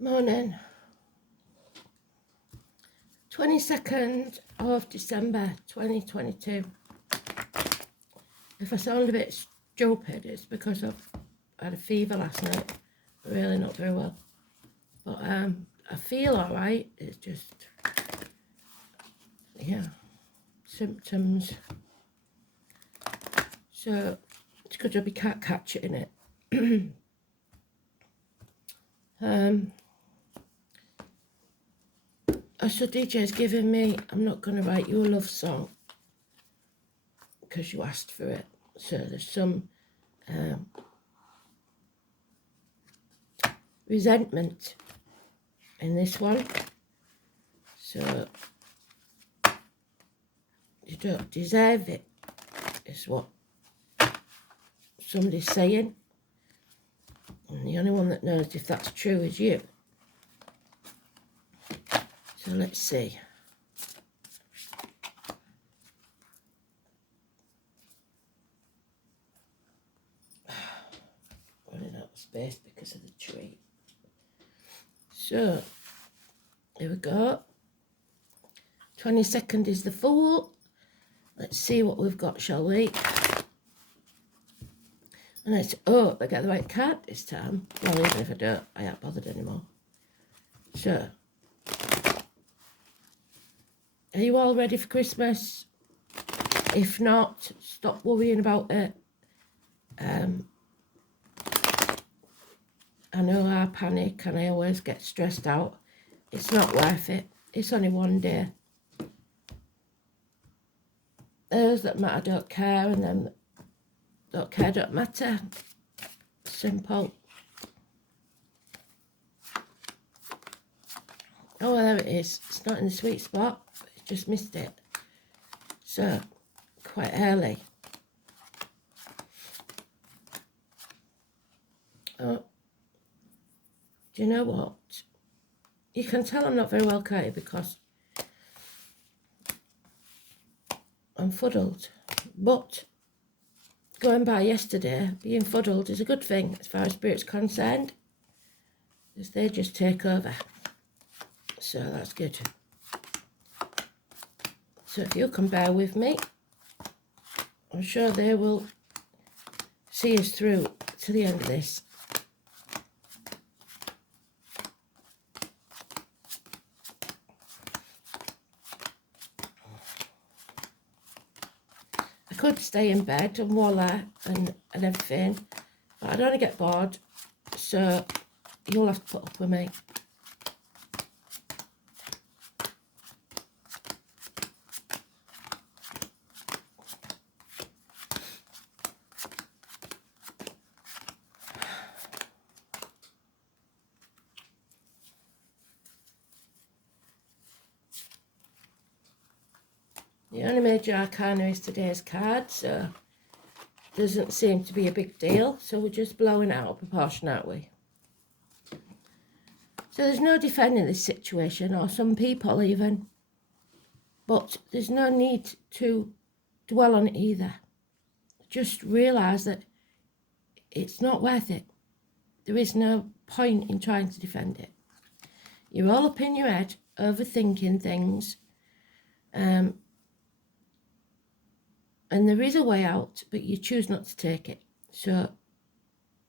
Morning. 22nd of December 2022. If I sound a bit stupid, it's because I had a fever last night. Really not very well. But I feel alright. It's just, yeah, symptoms. So it's a good job you can't catch it in it. So DJ's giving me, I'm not going to write you a love song because you asked for it. So there's some resentment in this one. So you don't deserve it, is what somebody's saying. And the only one that knows if that's true is you. So let's see. Running out of space because of the tree. So, here we go. 22nd is the Fool. Let's see what we've got, shall we? And let's hope I get the right card this time. Well, even if I don't, I ain't bothered anymore. So, are you all ready for Christmas? If not, stop worrying about it. I know I panic and I always get stressed out. It's not worth it. It's only one day. Those that matter don't care, and them that don't care don't matter. Simple. Oh, well, there it is. It's not in the sweet spot. It's just missed it. So, quite early. Oh. Do you know what? You can tell I'm not very well, can't you? Because I'm fuddled. But going by yesterday, being fuddled is a good thing as far as spirit's concerned, because they just take over. So that's good. So if you can bear with me, I'm sure they will see us through to the end of this. I could stay in bed and voila and everything, but I'd only get bored, so you'll have to put up with me. The only major arcana is today's card, so doesn't seem to be a big deal. So we're just blowing out of proportion, aren't we? So there's no defending this situation, or some people even. But there's no need to dwell on it either. Just realise that it's not worth it. There is no point in trying to defend it. You're all up in your head, overthinking things. And there is a way out, but you choose not to take it. So,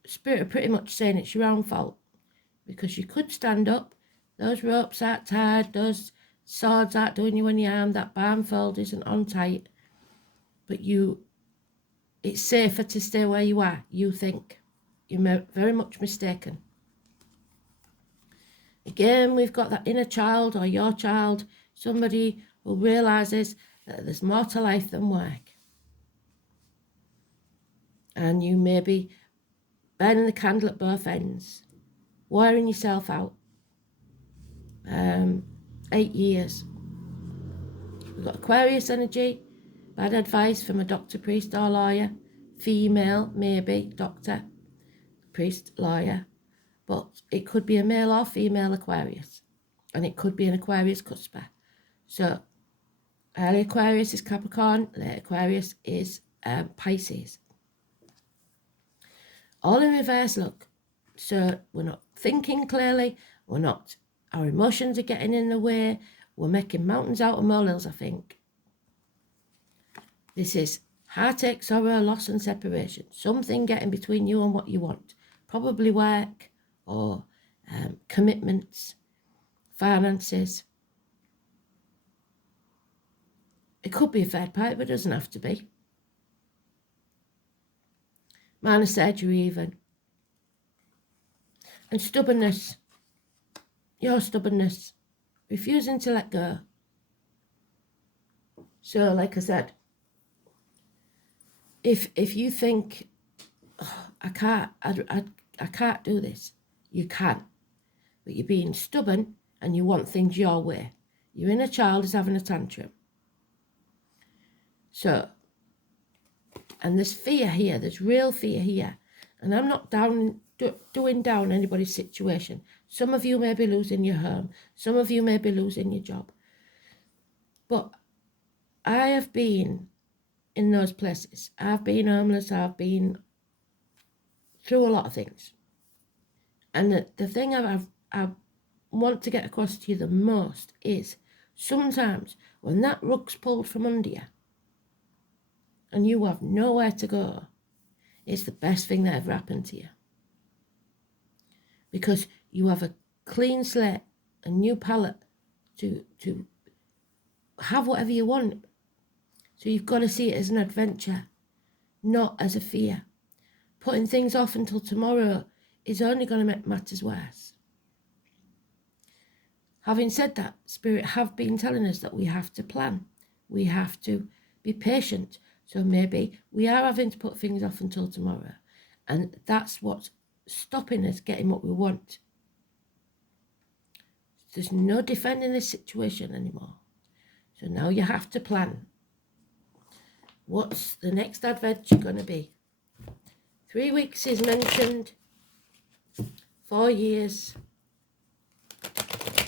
Spirit are pretty much saying it's your own fault. Because you could stand up, those ropes aren't tied, those swords aren't doing you any harm, that blindfold isn't on tight. But it's safer to stay where you are, you think. You're very much mistaken. Again, we've got that inner child or your child, somebody who realises that there's more to life than work. And you may be burning the candle at both ends, wearing yourself out. 8 years. We've got Aquarius energy, bad advice from a doctor, priest or lawyer, female, maybe, doctor, priest, lawyer, but it could be a male or female Aquarius, and it could be an Aquarius cusper. So early Aquarius is Capricorn, late Aquarius is Pisces. All in reverse, look. So we're not thinking clearly, We're not. Our emotions are getting in the way. We're making mountains out of molehills, I think. This is heartache, sorrow, loss and separation. Something getting between you and what you want. Probably work or commitments, finances. It could be a third party, but it doesn't have to be. Minor surgery even. And stubbornness. Your stubbornness. Refusing to let go. So, like I said, if you think, oh, I can't do this, you can. But you're being stubborn and you want things your way. Your inner child is having a tantrum. So, and there's fear here, there's real fear here. And I'm not doing down anybody's situation. Some of you may be losing your home. Some of you may be losing your job. But I have been in those places. I've been homeless. I've been through a lot of things. And the thing I want to get across to you the most is sometimes when that rug's pulled from under you and you have nowhere to go, it's the best thing that ever happened to you. Because you have a clean slate, a new palette to have whatever you want. So you've got to see it as an adventure, not as a fear. Putting things off until tomorrow is only going to make matters worse. Having said that, Spirit have been telling us that we have to plan. We have to be patient. So maybe we are having to put things off until tomorrow. And that's what's stopping us getting what we want. There's no defending this situation anymore. So now you have to plan. What's the next adventure going to be? 3 weeks is mentioned. 4 years.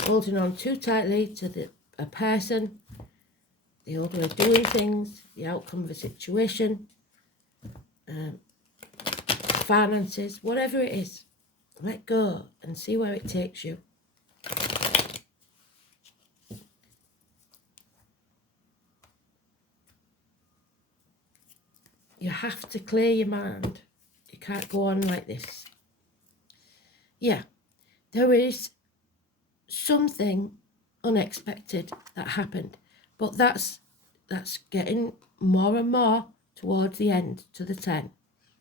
Holding on too tightly to a person. The order of doing things. The outcome of a situation. Finances. Whatever it is. Let go and see where it takes you. You have to clear your mind. You can't go on like this. Yeah, there is something unexpected that happened, but that's getting more and more towards the end, to the 10.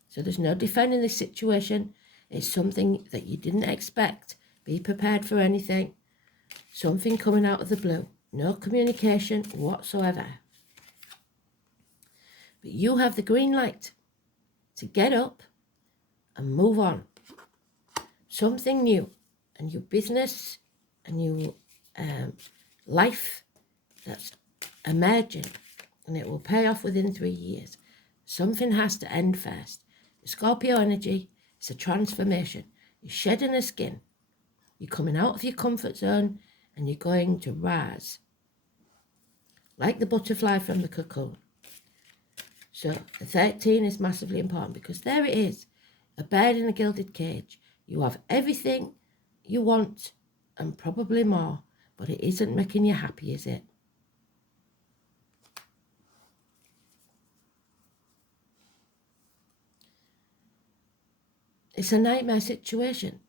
So there's no defending this situation. It's something that you didn't expect. Be prepared for anything. Something coming out of the blue. No communication whatsoever. But you have the green light to get up and move on. Something new, a new business, a new life that's emerging, and it will pay off within 3 years. Something has to end first. The Scorpio energy is a transformation. You're shedding a skin. You're coming out of your comfort zone and you're going to rise. Like the butterfly from the cocoon. So the 13 is massively important because there it is, a bird in a gilded cage. You have everything you want and probably more, but it isn't making you happy, is it? It's a nightmare situation.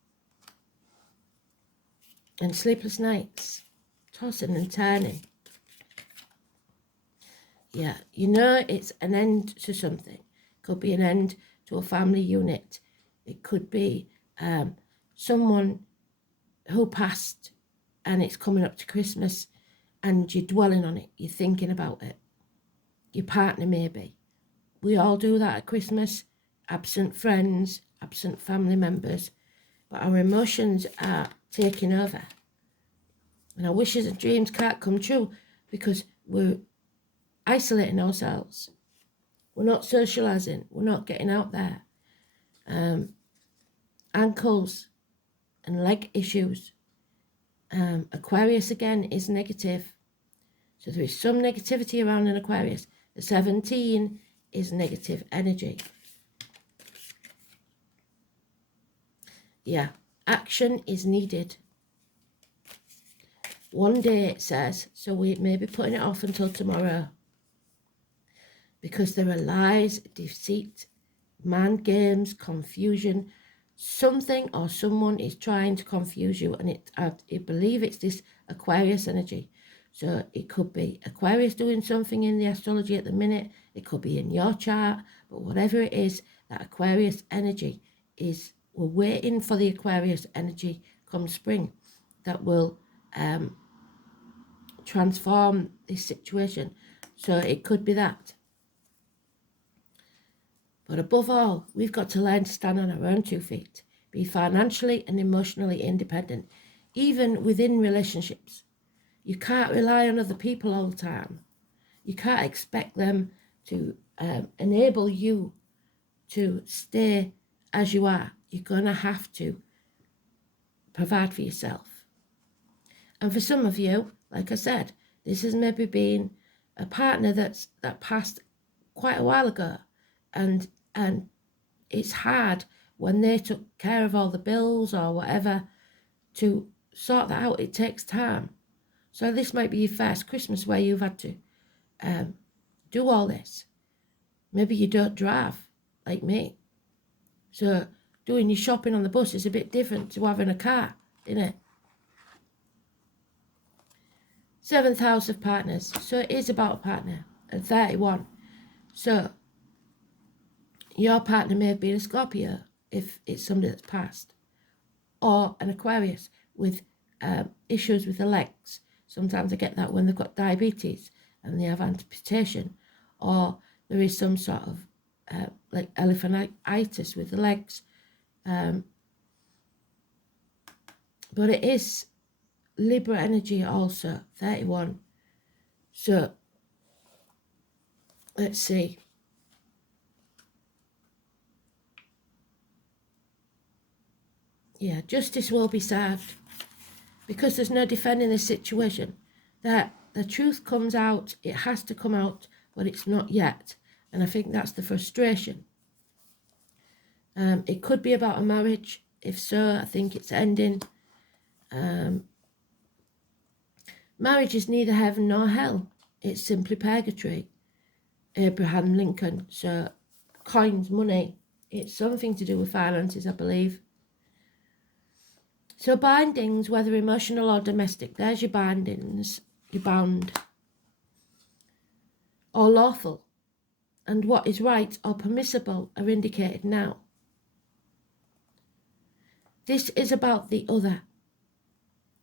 And sleepless nights, tossing and turning. Yeah, you know it's an end to something. It could be an end to a family unit. It could be someone who passed and it's coming up to Christmas and you're dwelling on it. You're thinking about it. Your partner maybe. We all do that at Christmas. Absent friends, absent family members. But our emotions are taking over. And our wishes and dreams can't come true because we're isolating ourselves. We're not socializing. We're not getting out there. Ankles and leg issues. Aquarius again is negative. So there is some negativity around an Aquarius. The 17 is negative energy. Yeah, action is needed. one day, it says, so we may be putting it off until tomorrow, because there are lies, deceit, mind games, confusion. Something or someone is trying to confuse you, and I believe it's this Aquarius energy. So it could be Aquarius doing something in the astrology at the minute. It could be in your chart, but whatever it is, that Aquarius energy is, we're waiting for the Aquarius energy come spring that will transform this situation. So it could be that. But above all, we've got to learn to stand on our own 2 feet, be financially and emotionally independent, even within relationships. You can't rely on other people all the time. You can't expect them to enable you to stay as you are. You're going to have to provide for yourself. And for some of you, like I said, this has maybe been a partner that passed quite a while ago, and it's hard when they took care of all the bills or whatever to sort that out. It takes time. So this might be your first Christmas where you've had to do all this. Maybe you don't drive like me, so doing your shopping on the bus is a bit different to having a car, isn't it? 7th house of partners, so it is about a partner, and 31. So your partner may have been a Scorpio if it's somebody that's passed, or an Aquarius with issues with the legs. Sometimes I get that when they've got diabetes and they have amputation, or there is some sort of like elephantitis with the legs. But it is Libra energy also, 31. So let's see. Yeah, justice will be served, because there's no defending this situation. That the truth comes out, it has to come out, but it's not yet. And I think that's the frustration. It could be about a marriage. If so, I think it's ending. Marriage is neither heaven nor hell. It's simply purgatory. Abraham Lincoln. So coins, money, it's something to do with finances, I believe. So bindings, whether emotional or domestic, there's your bindings. You're bound. Or lawful. And what is right or permissible are indicated now. This is about the other,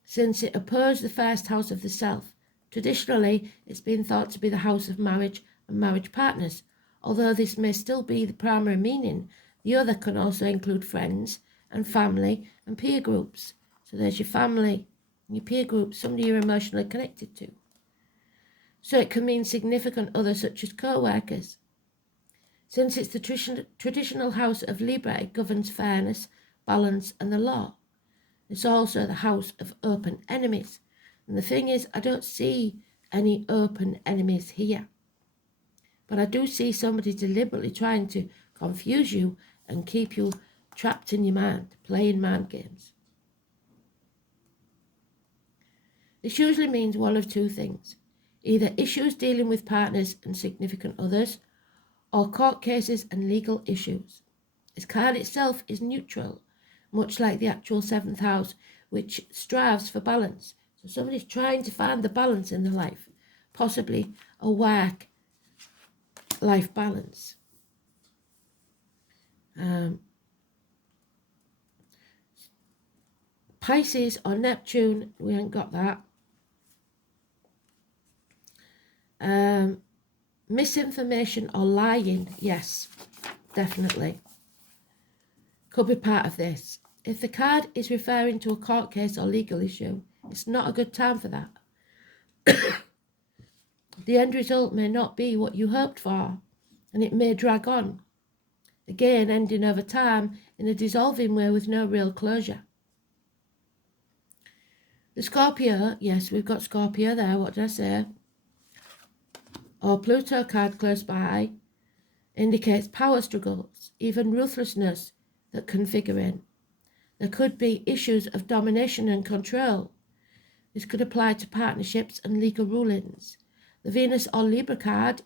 since it opposed the first house of the self. Traditionally, it's been thought to be the house of marriage and marriage partners. Although this may still be the primary meaning, the other can also include friends and family and peer groups. So there's your family, your peer group, somebody you're emotionally connected to. So it can mean significant others such as co-workers. Since it's the traditional house of Libra, it governs fairness, balance and the law. It's also the house of open enemies. And the thing is, I don't see any open enemies here. But I do see somebody deliberately trying to confuse you and keep you trapped in your mind, playing mind games. This usually means one of 2 things. Either issues dealing with partners and significant others, or court cases and legal issues. This card itself is neutral, much like the actual 7th house, which strives for balance. So somebody's trying to find the balance in their life, possibly a work-life balance. Pisces or Neptune, we ain't got that. Misinformation or lying, yes, definitely. Could be part of this. If the card is referring to a court case or legal issue, it's not a good time for that. The end result may not be what you hoped for, and it may drag on, again ending over time in a dissolving way with no real closure. The Scorpio, yes, we've got Scorpio there, what did I say? Or Pluto card close by indicates power struggles, even ruthlessness that can figure in. There could be issues of domination and control. This could apply to partnerships and legal rulings. The Venus or Libra card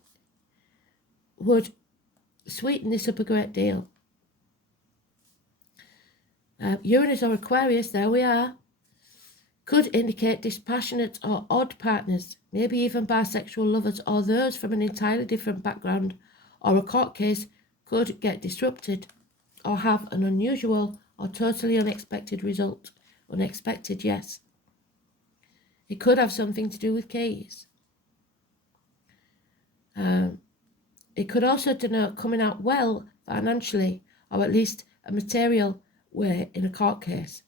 would sweeten this up a great deal. Uranus or Aquarius, there we are, could indicate dispassionate or odd partners, maybe even bisexual lovers or those from an entirely different background, or a court case could get disrupted or have an unusual or totally unexpected result. Unexpected, yes. It could have something to do with keys. It could also denote coming out well financially, or at least a material way in a court case.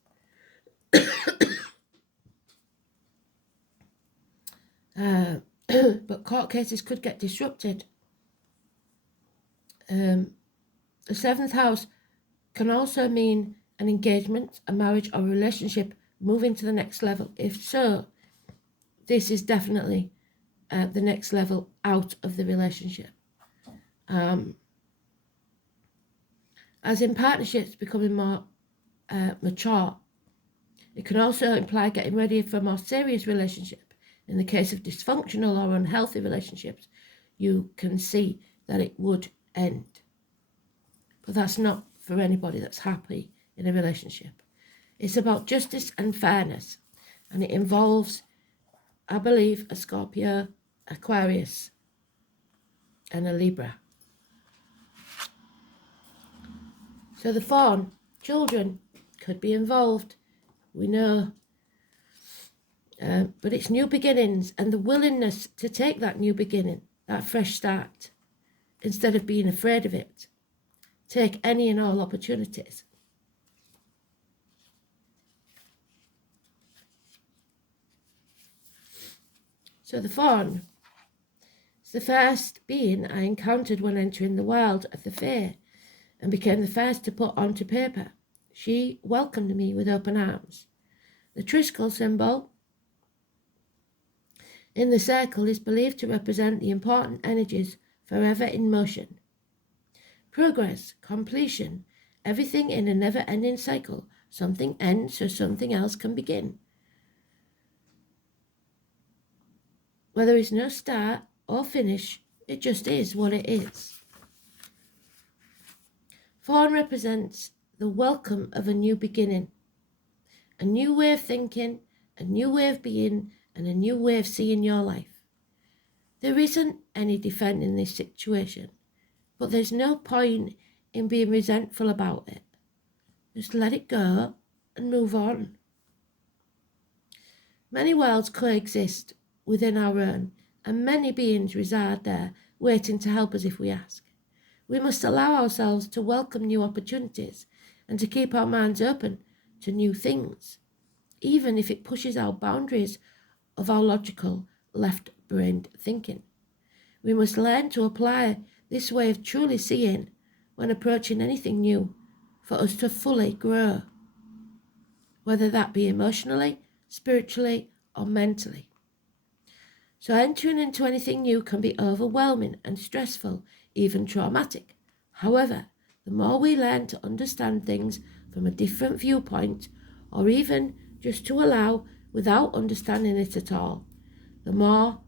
But court cases could get disrupted. The 7th house can also mean an engagement, a marriage, or a relationship moving to the next level. If so, this is definitely the next level out of the relationship. As in partnerships becoming more mature, it can also imply getting ready for a more serious relationship. In the case of dysfunctional or unhealthy relationships, you can see that it would end. But that's not for anybody that's happy in a relationship. It's about justice and fairness, and it involves, I believe, a Scorpio, Aquarius, and a Libra. So the fawn, children, could be involved, we know. But it's new beginnings and the willingness to take that new beginning, that fresh start, instead of being afraid of it. Take any and all opportunities. So the fawn is the first being I encountered when entering the world at the fair, and became the first to put onto paper. She welcomed me with open arms. The Triskel symbol in the circle is believed to represent the important energies forever in motion. Progress, completion, everything in a never-ending cycle. Something ends so something else can begin. Where there is no start or finish, it just is what it is. Fawn represents the welcome of a new beginning, a new way of thinking, a new way of being, and a new way of seeing your life. There isn't any defending this situation, but there's no point in being resentful about it. Just let it go and move on. Many worlds coexist within our own, and many beings reside there, waiting to help us if we ask. We must allow ourselves to welcome new opportunities and to keep our minds open to new things, even if it pushes our boundaries of our logical, left-brained thinking. We must learn to apply this way of truly seeing when approaching anything new for us to fully grow, whether that be emotionally, spiritually, or mentally. So entering into anything new can be overwhelming and stressful, even traumatic. However, the more we learn to understand things from a different viewpoint, or even just to allow without understanding it at all, the more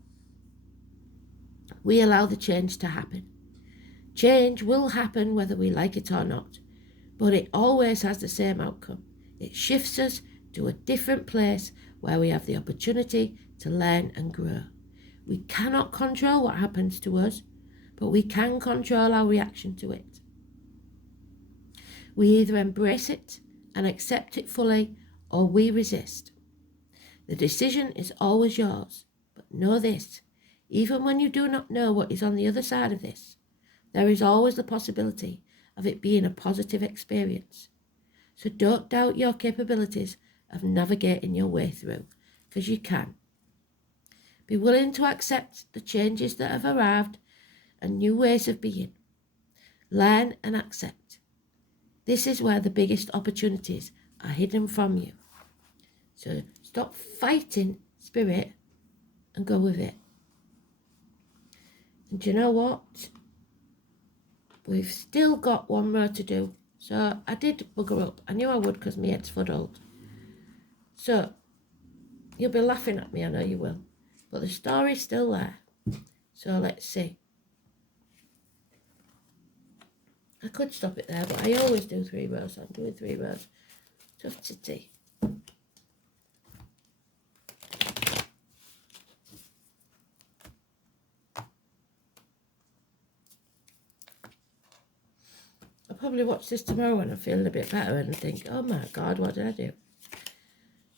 we allow the change to happen. Change will happen whether we like it or not, but it always has the same outcome. It shifts us to a different place where we have the opportunity to learn and grow. We cannot control what happens to us, but we can control our reaction to it. We either embrace it and accept it fully, or we resist. The decision is always yours, but know this, even when you do not know what is on the other side of this, there is always the possibility of it being a positive experience. So don't doubt your capabilities of navigating your way through, because you can. Be willing to accept the changes that have arrived and new ways of being. Learn and accept. This is where the biggest opportunities are hidden from you. So stop fighting spirit and go with it. And do you know what? We've still got one more to do. So I did bugger up. I knew I would because my head's fuddled. So You'll be laughing at me, I know you will. But the story's still there. So let's see. I could stop it there, but I always do 3 rows. So I'm doing 3 rows. Tough titty. I'll probably watch this tomorrow when I'm feeling a bit better and think, oh my God, what did I do?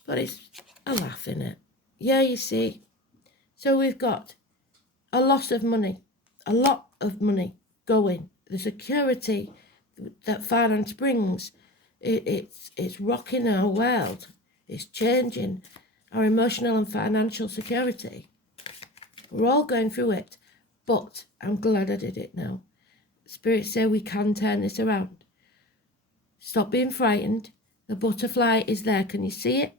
But it's a laugh, innit? Yeah, you see. So we've got a loss of money, a lot of money going. The security that finance brings, it's rocking our world. It's changing our emotional and financial security. We're all going through it, but I'm glad I did it now. Spirits say we can turn this around. Stop being frightened. The butterfly is there. Can you see it?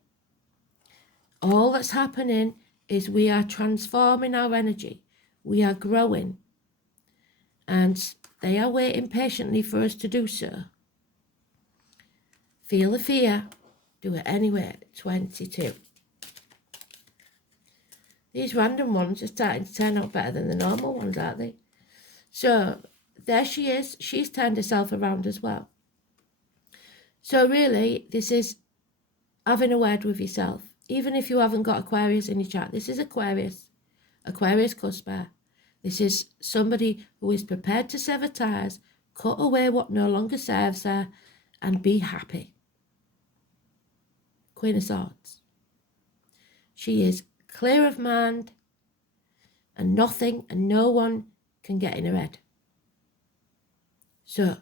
All that's happening is we are transforming our energy. We are growing. And they are waiting patiently for us to do so. Feel the fear. Do it anyway. 22. These random ones are starting to turn out better than the normal ones, aren't they? So there she is. She's turned herself around as well. So really, this is having a word with yourself. Even if you haven't got Aquarius in your chart, this is Aquarius. Aquarius cusper. This is somebody who is prepared to sever ties, cut away what no longer serves her, and be happy. Queen of Swords. She is clear of mind, and nothing and no one can get in her head. So,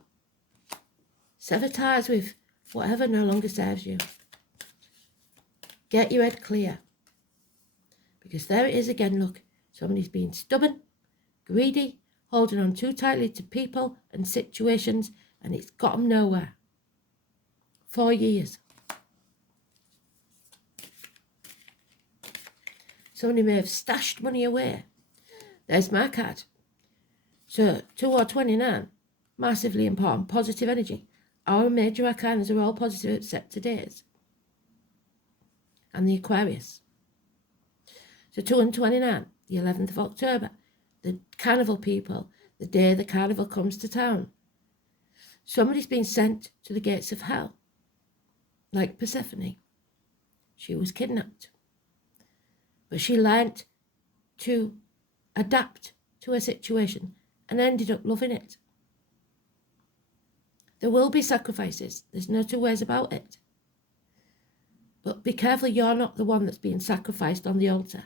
sever ties with whatever no longer serves you. Get your head clear. Because there it is again, look. Somebody's being stubborn, greedy, holding on too tightly to people and situations, and it's got them nowhere. 4 years. Somebody may have stashed money away. There's my card. So, 2 or 29, massively important, positive energy. Our major arcanas are all positive except today's. And the Aquarius. So 2 and 29, the 11th of October, the carnival people, the day the carnival comes to town. Somebody's been sent to the gates of hell, like Persephone. She was kidnapped. But she learnt to adapt to her situation and ended up loving it. There will be sacrifices. There's no two ways about it. But be careful you're not the one that's being sacrificed on the altar.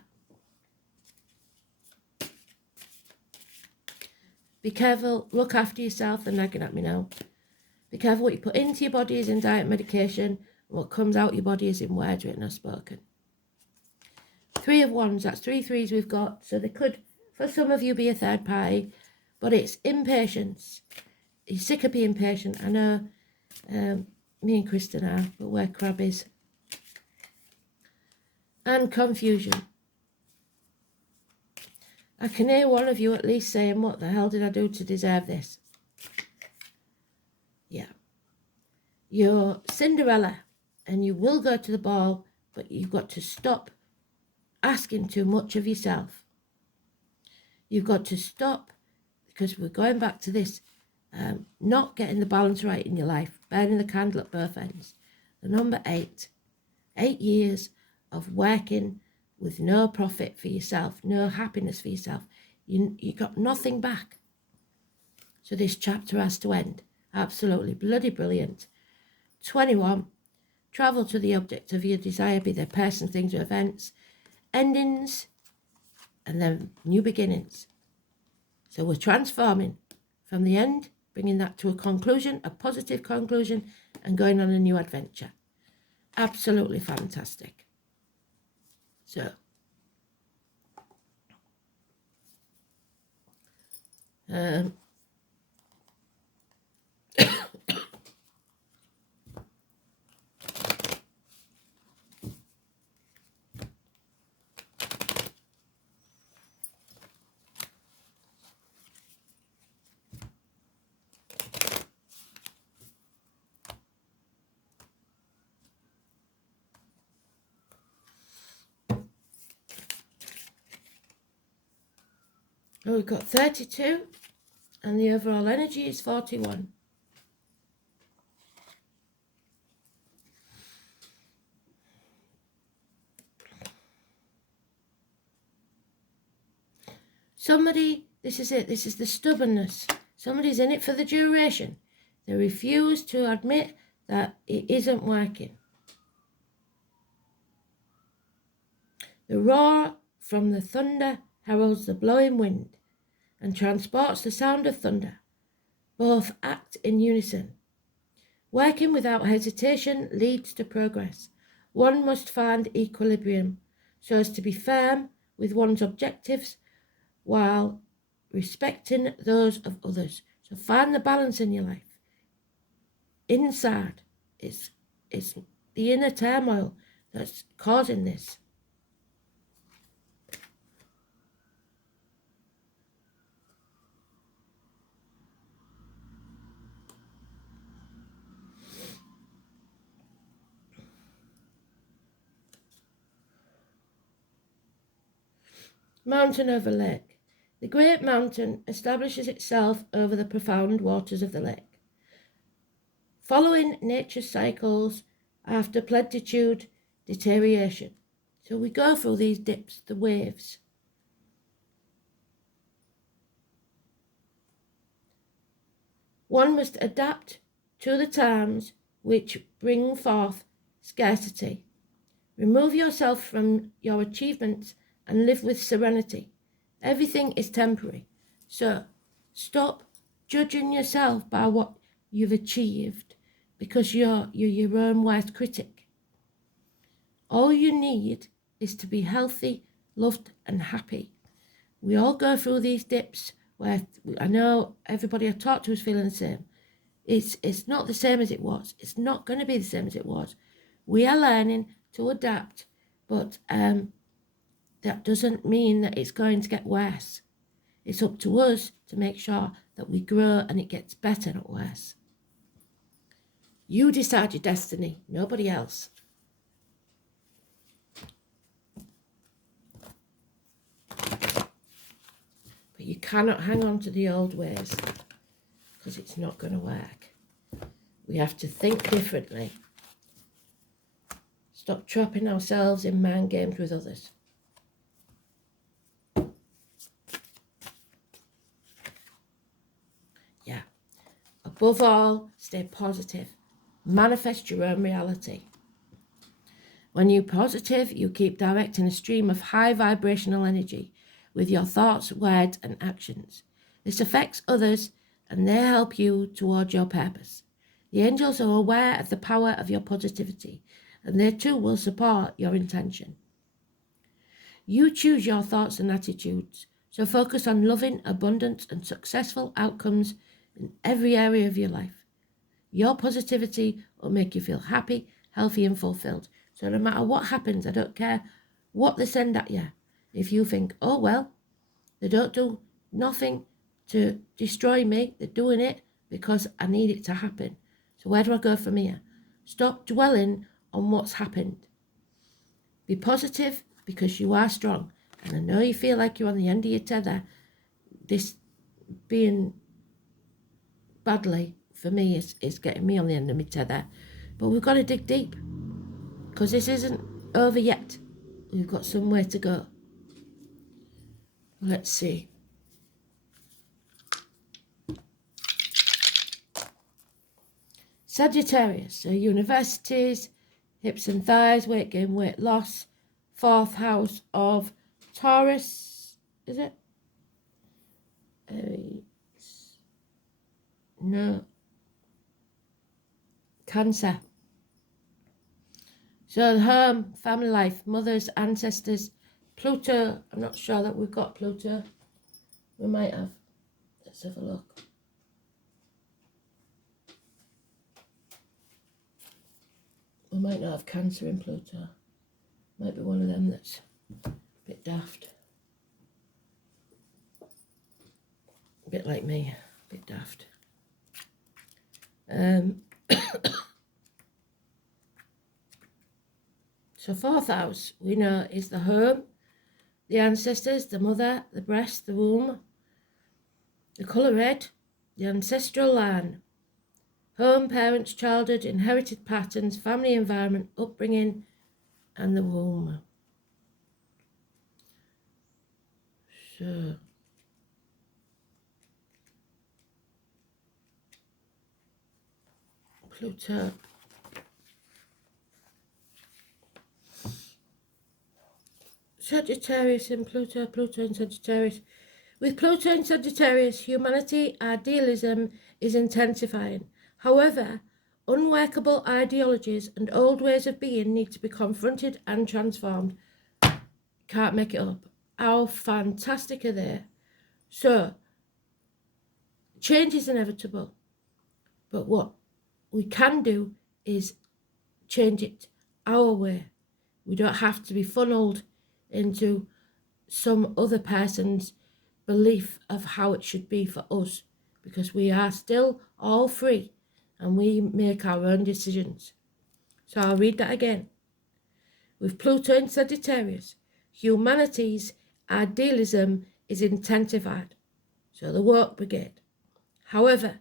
Be careful, look after yourself. They're nagging at me now. Be careful what you put into your body is in diet medication, and what comes out your body is in words written or spoken. 3 of Wands, that's 3 threes we've got. So they could, for some of you, be a third party, but it's impatience. You're sick of being patient. I know me and Kristen are, but where Crab is. And confusion. I can hear one of you at least saying, what the hell did I do to deserve this? Yeah. You're Cinderella and you will go to the ball, but you've got to stop asking too much of yourself. You've got to stop, because we're going back to this, not getting the balance right in your life, burning the candle at both ends. The number 8. 8 years of working with no profit for yourself, no happiness for yourself. You got nothing back. So this chapter has to end. Absolutely bloody brilliant. 21. Travel to the object of your desire, be they person, things, or events. Endings, and then new beginnings. So we're transforming from the end, bringing that to a conclusion, a positive conclusion, and going on a new adventure. Absolutely fantastic. So, Oh, we've got 32, and the overall energy is 41. Somebody, this is it, this is the stubbornness. Somebody's in it for the duration. They refuse to admit that it isn't working. The roar from the thunder heralds the blowing wind and transports the sound of thunder. Both act in unison. Working without hesitation leads to progress. One must find equilibrium so as to be firm with one's objectives while respecting those of others. So find the balance in your life. Inside, it's the inner turmoil that's causing this. Mountain over lake. The great mountain establishes itself over the profound waters of the lake. Following nature's cycles after plentitude, deterioration. So we go through these dips, the waves. One must adapt to the times which bring forth scarcity. Remove yourself from your achievements and live with serenity. Everything is temporary. So stop judging yourself by what you've achieved because you're your own worst critic. All you need is to be healthy, loved, and happy. We all go through these dips where I know everybody I talk to is feeling the same. It's not the same as it was. It's not going to be the same as it was. We are learning to adapt, but that doesn't mean that it's going to get worse. It's up to us to make sure that we grow and it gets better, not worse. You decide your destiny, nobody else. But you cannot hang on to the old ways because it's not going to work. We have to think differently. Stop trapping ourselves in mind games with others. Yeah. Above all, stay positive. Manifest your own reality. When you're positive, you keep directing a stream of high vibrational energy with your thoughts, words, and actions. This affects others and they help you toward your purpose. The angels are aware of the power of your positivity and they too will support your intention. You choose your thoughts and attitudes, so focus on loving, abundance, and successful outcomes in every area of your life. Your positivity will make you feel happy, healthy, and fulfilled. So no matter what happens, I don't care what they send at you. If you think, oh well, they don't do nothing to destroy me, they're doing it because I need it to happen. So where do I go from here? Stop dwelling on what's happened. Be positive because you are strong. And I know you feel like you're on the end of your tether. This being badly for me is getting me on the end of my tether. But we've got to dig deep because this isn't over yet. We've got somewhere to go. Let's see. Sagittarius, so universities, hips and thighs, weight gain, weight loss. 4th house of Taurus, is it? No. Cancer. So home, family life, mothers, ancestors, Pluto. I'm not sure that we've got Pluto. We might have. Let's have a look. We might not have Cancer in Pluto. Might be one of them that's a bit daft. A bit like me, a bit daft. So 4th house, we know, is the home, the ancestors, the mother, the breast, the womb, The colour red, the ancestral line. Home, parents, childhood, inherited patterns, family environment, upbringing, and the womb. So, Pluto. Sagittarius in Pluto, Pluto in Sagittarius. With Pluto in Sagittarius, humanity idealism is intensifying. However, unworkable ideologies and old ways of being need to be confronted and transformed. Can't make it up. How fantastic are they? So, change is inevitable. But what we can do is change it our way. We don't have to be funneled into some other person's belief of how it should be for us, because we are still all free and we make our own decisions. So I'll read that again. With Pluto in Sagittarius, humanity's idealism is intensified. So the woke brigade. However,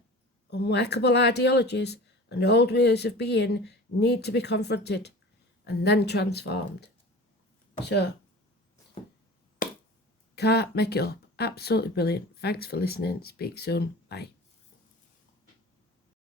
unworkable ideologies and old ways of being need to be confronted and then transformed. So, can't make it up. Absolutely brilliant. Thanks for listening. Speak soon. Bye.